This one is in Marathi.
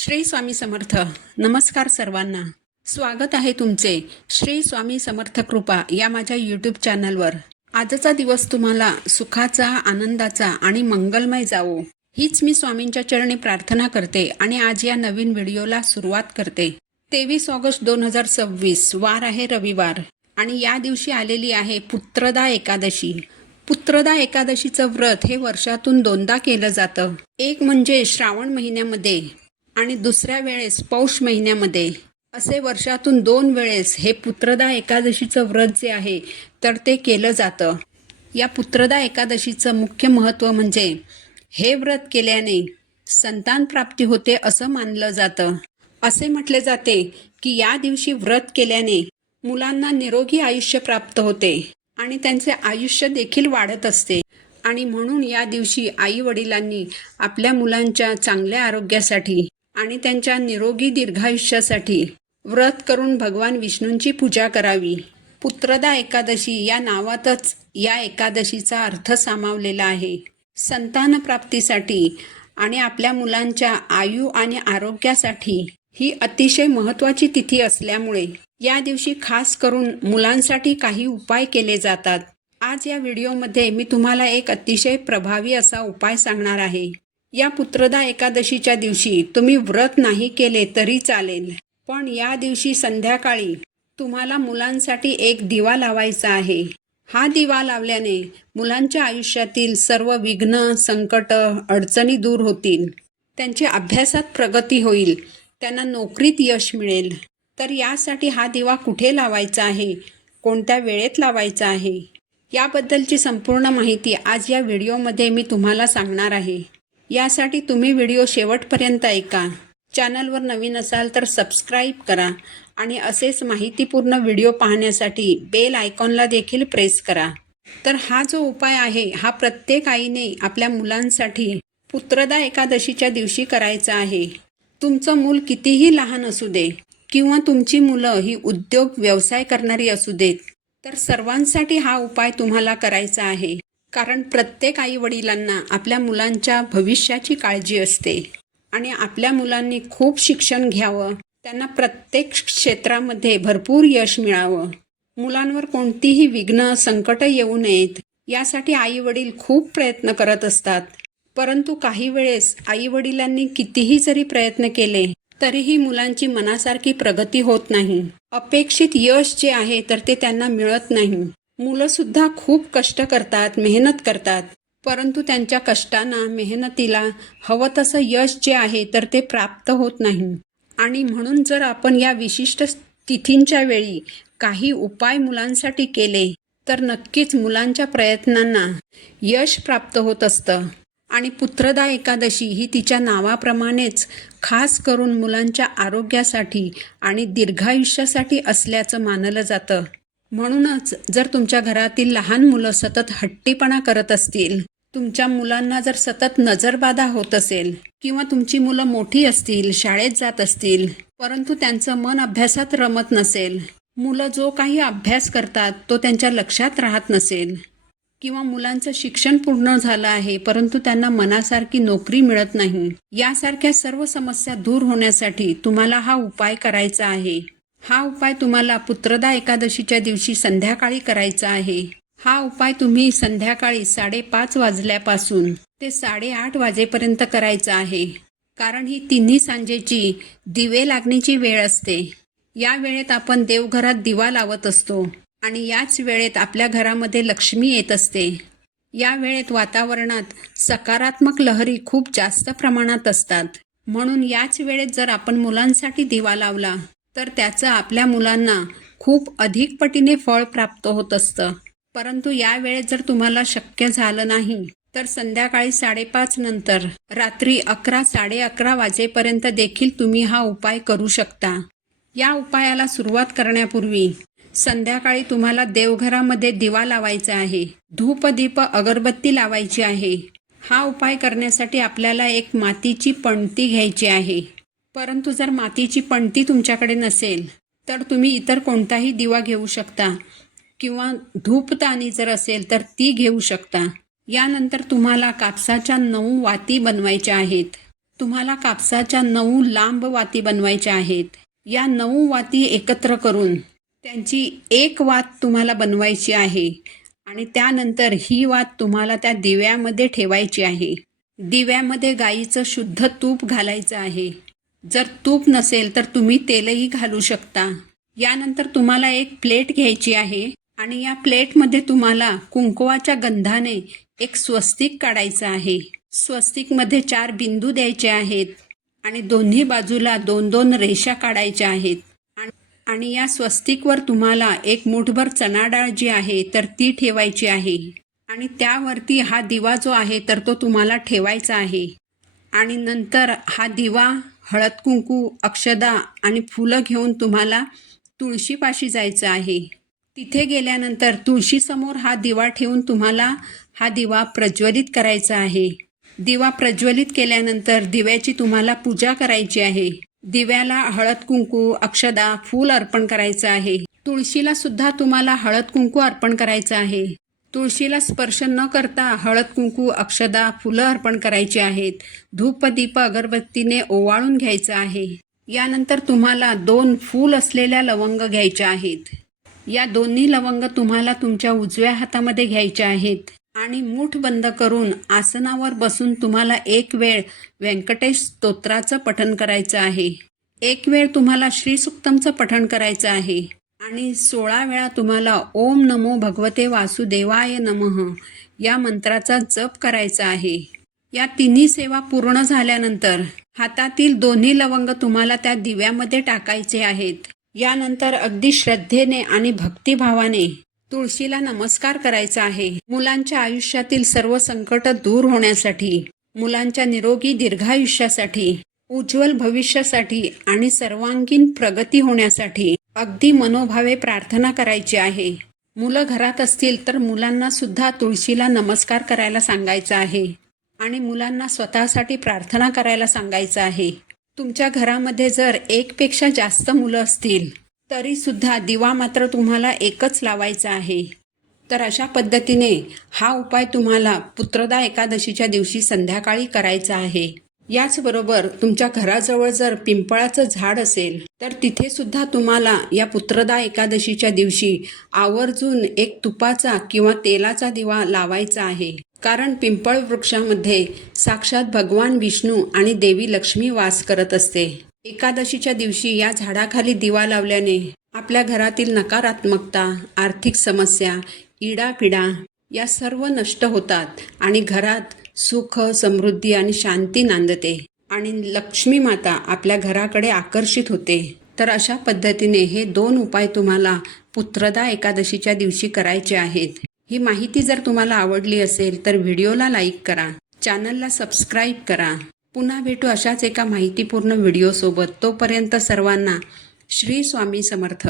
श्री स्वामी समर्थ. नमस्कार सर्वांना. स्वागत आहे तुमचे श्री स्वामी समर्थ कृपा या माझ्या यूट्यूब चॅनलवर. आजचा दिवस तुम्हाला सुखाचा, आनंदाचा आणि मंगलमय जावो हीच मी स्वामींच्या चरणी प्रार्थना करते आणि आज या नवीन व्हिडिओला सुरुवात करते. 23 ऑगस्ट 2026 वार आहे रविवार आणि या दिवशी आलेली आहे पुत्रदा एकादशी. पुत्रदा एकादशीचं व्रत हे वर्षातून दोनदा केलं जातं. एक म्हणजे श्रावण महिन्यामध्ये आणि दुसऱ्या वेळेस पौष महिन्यामध्ये. असे वर्षातून 2 वेळेस हे पुत्रदा एकादशीचं व्रत जे आहे तर ते केलं जातं. या पुत्रदा एकादशीचं मुख्य महत्त्व म्हणजे हे व्रत केल्याने संतान प्राप्ती होते असं मानलं जातं. असे म्हटले जाते की या दिवशी व्रत केल्याने मुलांना निरोगी आयुष्य प्राप्त होते आणि त्यांचे आयुष्य देखील वाढत असते आणि म्हणून या दिवशी आई वडिलांनी आपल्या मुलांच्या चांगल्या आरोग्यासाठी आणि त्यांच्या निरोगी दीर्घायुष्यासाठी व्रत करून भगवान विष्णूंची पूजा करावी. पुत्रदा एकादशी या नावातच या एकादशीचा अर्थ सामावलेला आहे. संतान प्राप्तीसाठी आणि आपल्या मुलांच्या आयु आणि आरोग्यासाठी ही अतिशय महत्त्वाची तिथी असल्यामुळे या दिवशी खास करून मुलांसाठी काही उपाय केले जातात. आज या व्हिडिओमध्ये मी तुम्हाला एक अतिशय प्रभावी असा उपाय सांगणार आहे. या पुत्रदा एकादशीच्या दिवशी तुम्ही व्रत नाही केले तरी चालेल, पण या दिवशी संध्याकाळी तुम्हाला मुलांसाठी एक दिवा लावायचा आहे. हा दिवा लावल्याने मुलांच्या आयुष्यातील सर्व विघ्न, संकट, अडचणी दूर होतील. त्यांची अभ्यासात प्रगती होईल, त्यांना नोकरीत यश मिळेल. तर यासाठी हा दिवा कुठे लावायचा आहे, कोणत्या वेळेत लावायचा आहे याबद्दलची संपूर्ण माहिती आज या व्हिडिओमध्ये मी तुम्हाला सांगणार आहे. यासाठी तुम्ही व्हिडिओ शेवटपर्यंत ऐका. चॅनलवर नवीन असाल तर सबस्क्राईब करा आणि असेच माहितीपूर्ण व्हिडिओ पाहण्यासाठी बेल आयकॉनला देखील प्रेस करा. तर हा जो उपाय आहे हा प्रत्येक आईने आपल्या मुलांसाठी पुत्रदा एकादशीच्या दिवशी करायचा आहे. तुमचं मूल कितीही लहान असू दे किंवा तुमची मुलं ही उद्योग व्यवसाय करणारी असू देत, तर सर्वांसाठी हा उपाय तुम्हाला करायचा आहे. कारण प्रत्येक आई वडिलांना आपल्या मुलांच्या भविष्याची काळजी असते आणि आपल्या मुलांनी खूप शिक्षण घ्यावं, त्यांना प्रत्येक क्षेत्रामध्ये भरपूर यश मिळावं, मुलांवर कोणतीही विघ्न, संकट येऊ नयेत यासाठी आई वडील खूप प्रयत्न करत असतात. परंतु काही वेळेस आई वडिलांनी कितीही जरी प्रयत्न केले तरीही मुलांची मनासारखी प्रगती होत नाही. अपेक्षित यश जे आहे तर ते त्यांना मिळत नाही. मुलं सुद्धा खूप कष्ट करतात, मेहनत करतात, परंतु त्यांच्या कष्टांना, मेहनतीला हवं तसं यश जे आहे तर ते प्राप्त होत नाही. आणि म्हणून जर आपण या विशिष्ट तिथींच्या वेळी काही उपाय मुलांसाठी केले तर नक्कीच मुलांच्या प्रयत्नांना यश प्राप्त होत असतं. आणि पुत्रदा एकादशी ही तिच्या नावाप्रमाणेच खास करून मुलांच्या आरोग्यासाठी आणि दीर्घायुष्यासाठी असल्याचं मानलं जातं. म्हणूनच जर तुमच्या घरातील लहान मुलं सतत हट्टीपणा करत असतील, तुमच्या मुलांना जर सतत नजरबाधा होत असेल किंवा तुमची मुलं मोठी असतील, शाळेत जात असतील, परंतु त्यांचं मन अभ्यासात रमत नसेल, मुलं जो काही अभ्यास करतात तो त्यांच्या लक्षात राहत नसेल, किंवा मुलांचं शिक्षण पूर्ण झालं आहे परंतु त्यांना मनासारखी नोकरी मिळत नाही, यासारख्या सर्व समस्या दूर होण्यासाठी तुम्हाला हा उपाय करायचा आहे. हा उपाय तुम्हाला पुत्रदा एकादशीच्या दिवशी संध्याकाळी करायचा आहे. हा उपाय तुम्ही संध्याकाळी 5:30 वाजल्यापासून ते 8:30 वाजेपर्यंत करायचा आहे. कारण ही तिन्ही सांजेची दिवे लागण्याची वेळ असते. या वेळेत आपण देवघरात दिवा लावत असतो आणि याच वेळेत आपल्या घरामध्ये लक्ष्मी येत असते. या वेळेत वातावरणात सकारात्मक लहरी खूप जास्त प्रमाणात असतात. म्हणून याच वेळेत जर आपण मुलांसाठी दिवा लावला तर त्याचं आपल्या मुलांना खूप अधिक पटीने फळ प्राप्त होत असतं. परंतु या वेळेत जर तुम्हाला शक्य झालं नाही तर संध्याकाळी 5:30 नंतर रात्री 11, 11:30 वाजेपर्यंत देखील तुम्ही हा उपाय करू शकता. या उपायाला सुरुवात करण्यापूर्वी संध्याकाळी तुम्हाला देवघरामध्ये दिवा लावायचा आहे, धूप, दीप, अगरबत्ती लावायची आहे. हा उपाय करण्यासाठी आपल्याला एक मातीची पणती घ्यायची आहे. परंतु जर मातीची पणती तुमच्याकडे नसेल तर तुम्ही इतर कोणताही दिवा घेऊ शकता किंवा धूपदाणी जर असेल तर ती घेऊ शकता. यानंतर तुम्हाला कापसाच्या 9 वाती बनवायच्या आहेत. तुम्हाला कापसाच्या 9 लांब वाती बनवायच्या आहेत. या 9 वाती एकत्र करून त्यांची एक वात तुम्हाला बनवायची आहे आणि त्यानंतर ही वात तुम्हाला त्या दिव्यामध्ये ठेवायची आहे. दिव्यामध्ये गाईचं शुद्ध तूप घालायचं आहे. जर तूप नसेल तर तुम्ही तेलही घालू शकता. यानंतर तुम्हाला एक प्लेट घ्यायची आहे आणि या प्लेटमध्ये तुम्हाला कुंकवाच्या गंधाने एक स्वस्तिक काढायचं आहे. स्वस्तिकमध्ये 4 बिंदू द्यायचे आहेत आणि दोन्ही बाजूला 2-2 रेषा काढायच्या आहेत. आणि या स्वस्तिकवर तुम्हाला एक मूठभर चणा डाळ जी आहे तर ती ठेवायची आहे आणि त्यावरती हा दिवा जो आहे तर तो तुम्हाला ठेवायचा आहे. आणि नंतर हा दिवा, हळद कुंकू, अक्षदा आणि फुलं घेऊन तुम्हाला तुळशीपाशी जायचं आहे. तिथे गेल्यानंतर तुळशीसमोर हा दिवा ठेवून तुम्हाला हा दिवा प्रज्वलित करायचा आहे. दिवा प्रज्वलित केल्यानंतर दिव्याची तुम्हाला पूजा करायची आहे. दिव्याला हळद कुंकू, अक्षदा, फूल अर्पण करायचं आहे. तुळशीला सुद्धा तुम्हाला हळद कुंकू अर्पण करायचं आहे. तुळशीला स्पर्श न करता हळद कुंकू, अक्षदा, फुलं अर्पण करायची आहेत. धूप दीप अगरबत्तीने ओवाळून घ्यायचं आहे. यानंतर तुम्हाला 2 फूल असलेल्या लवंग घ्यायच्या आहेत. या दोन्ही लवंग तुम्हाला तुमच्या उजव्या हातामध्ये घ्यायच्या आहेत आणि मूठ बंद करून आसनावर बसून तुम्हाला एक वेळ व्यंकटेश स्तोत्राचं पठण करायचं आहे. एक वेळ तुम्हाला श्रीसुक्तमचं पठण करायचं आहे आणि 16 वेळा तुम्हाला ओम नमो भगवते वासुदेवाय नमः या मंत्राचा जप करायचा आहे. या तिन्ही सेवा पूर्ण झाल्यानंतर हातातील दोन्ही लवंग तुम्हाला त्या दिव्यामध्ये टाकायचे आहेत. यानंतर अगदी श्रद्धेने आणि भक्तिभावाने तुळशीला नमस्कार करायचा आहे. मुलांच्या आयुष्यातील सर्व संकट दूर होण्यासाठी, मुलांच्या निरोगी दीर्घायुष्यासाठी, उज्ज्वल भविष्यासाठी आणि सर्वांगीण प्रगती होण्यासाठी अगदी मनोभावे प्रार्थना करायची आहे. मुलं घरात असतील तर मुलांना सुद्धा तुळशीला नमस्कार करायला सांगायचं आहे आणि मुलांना स्वतःसाठी प्रार्थना करायला सांगायचं आहे. तुमच्या घरामध्ये जर एकपेक्षा जास्त मुलं असतील तरी सुद्धा दिवा मात्र तुम्हाला एकच लावायचा आहे. तर अशा पद्धतीने हा उपाय तुम्हाला पुत्रदा एकादशीच्या दिवशी संध्याकाळी करायचा आहे. याचबरोबर तुमच्या घराजवळ जर पिंपळाचं झाड असेल तर तिथे सुद्धा तुम्हाला या पुत्रदा एकादशीच्या दिवशी आवर्जून एक तुपाचा किंवा तेलाचा दिवा लावायचा आहे. कारण पिंपळ वृक्षामध्ये साक्षात भगवान विष्णू आणि देवी लक्ष्मी वास करत असते. एकादशीच्या दिवशी या झाडाखाली दिवा लावल्याने आपल्या घरातील नकारात्मकता, आर्थिक समस्या, इडापिडा या सर्व नष्ट होतात आणि घरात सुख, समृद्धी आणि शांती नांदते आणि लक्ष्मी माता आपल्या घराकडे आकर्षित होते. तर अशा पद्धतीने हे 2 उपाय तुम्हाला पुत्रदा एकादशीच्या दिवशी करायचे आहेत. ही माहिती जर तुम्हाला आवडली असेल तर व्हिडिओला लाईक करा, चॅनलला सबस्क्राईब करा. पुन्हा भेटू अशाच एका माहितीपूर्ण व्हिडिओसोबत. तोपर्यंत सर्वांना श्री स्वामी समर्थ.